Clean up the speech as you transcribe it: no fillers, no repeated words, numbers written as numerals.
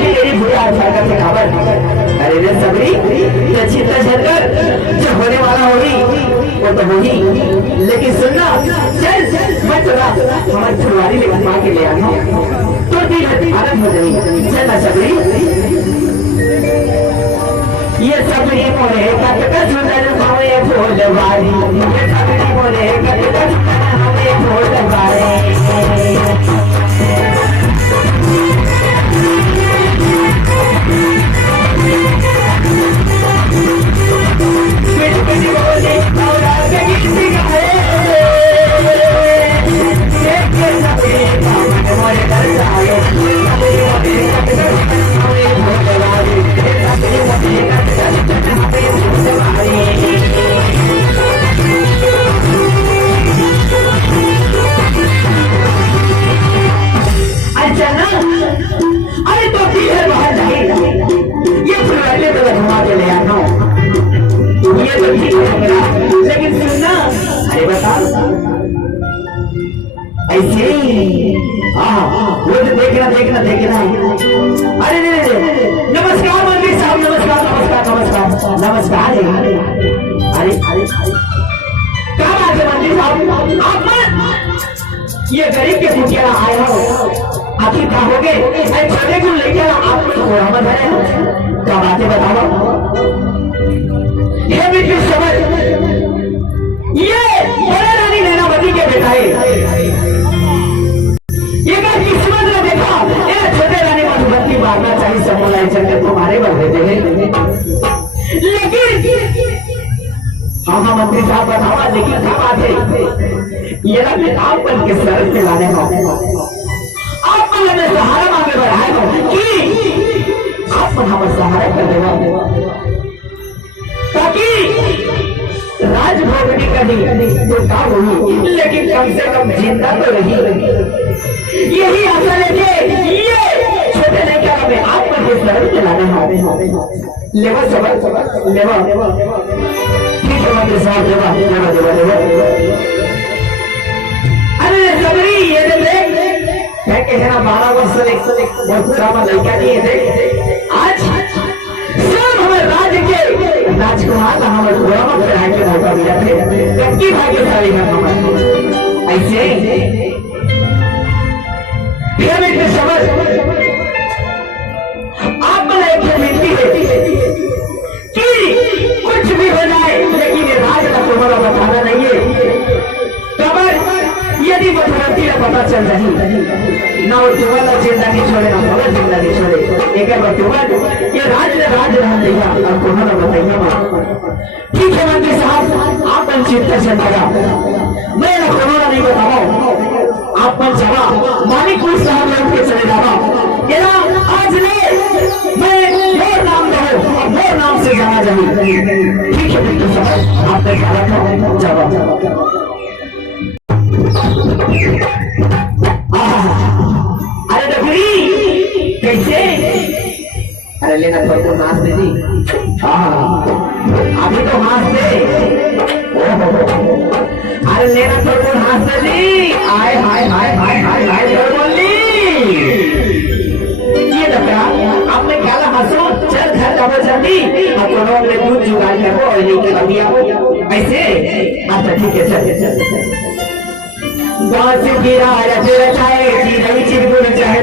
आखिर मेरी बुरी आचार से खबर। अरे रे सबरी ये चिंता छोड़कर जो होने वाला होगी वो तो होगी, लेकिन सुनना चल मत चला हमारी फुलवारी लेकर माँ के ले आना तो दिल आनंद हो जाएगी। चल ना सबरी ये सबरी बोले कटका सुंदर हमें फूलवारी, ये सबरी बोले कटका सुंदर हमें फूलवारी। अरे तो ठीक है बाहर जाए, ये फुलवारी तो घुमा के ले आता हूँ, ये तो ठीक है मेरा, लेकिन सुनना अरे बता ऐसे वो तो देखना देखना देखना। अरे नहीं नमस्कार मंत्री साहब, नमस्कार नमस्कार नमस्कार नमस्कार। अरे अरे क्या बात है मंत्री साहब, आप ये गरीब के भूखिया आए हो, आखिर क्या हो गए छोटे को लेकर आप मत है, क्या बातें बताओ। ये भी समझ ये बड़े रानी नैनावती के बेटा है, ये किस्मत ने देखा ये छोटे रानी मधुमती मारना चाहिए समोलाई चक्कर तुम्हारे बल देते हैं, लेकिन हाँ मंत्री साहब बतावा लेकिन क्या बात है ये रखने आप पर किस तरह से लाने हो, आप पर हमें सहारा मांगे बढ़ाए हो कि आप पर हमें सहारा कर देगा ताकि राजभोगनी कभी तो काम होगी, लेकिन कम से कम जिंदा तो रही। यही आशा लेके ये छोटे लेकर हमें आप पर किस तरह से लाने हो। लेवा सबर लेवा ठीक है मंत्री साहब, लेवा लेवा लेवा लेवा। अरे सबरी ये देख क्या है ना 12 वर्ष से बहुत पुराना लड़का नहीं है, आज सब हमें राज्य के राजकुमार हमारे घोड़ा में चढ़ा के मौका मिला थे, कबकी भाग्यशाली है हमारे ऐसे फिर एक समझ आप एक विनती है कि कुछ भी हो जाए लेकिन ये राज का तुम्हारा बताना नहीं है। खबर यदि मधुमती का पता चल रही ना वो तुम्हारा जिंदा नहीं छोड़े ना तुम्हारा जिंदा नहीं छोड़े, एक बार तुम्हारा ये राज रह दिया और तुम्हारा बताइए। ठीक है मंत्री साहब आप चिंता से लगा मैं ना तुम्हारा नहीं बताऊँ, आप पर जवा मालिक साहब लोग के चले जावा आज ले मैं मोर नाम रहो और मोर नाम से जाना जाए। ठीक है मंत्री साहब आप पे जवा अरे डबरी कैसे, अरे लेना तो नाच दे जी, अभी तो नाच दे, अरे लेना तो नाच दे जी, आए हाय हाय हाय हाय हाय बोली ये डबरा आपने क्या हंसो, चल घर जाओ जल्दी और दोनों में दूध जुगाड़ करो और लेके अभी आओ ऐसे। अच्छा ठीक है चल चल चल गाँव से गिरा रचाए चिरगुड़ चाहे